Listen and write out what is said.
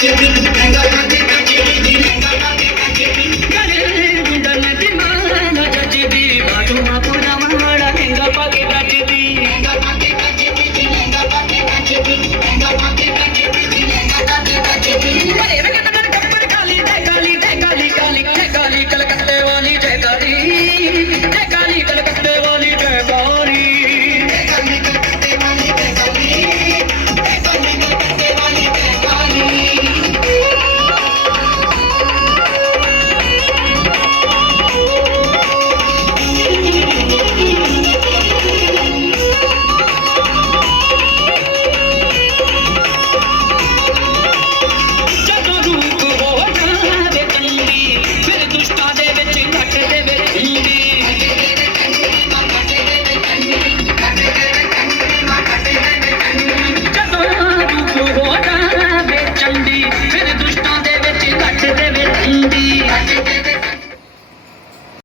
Thank you. Stade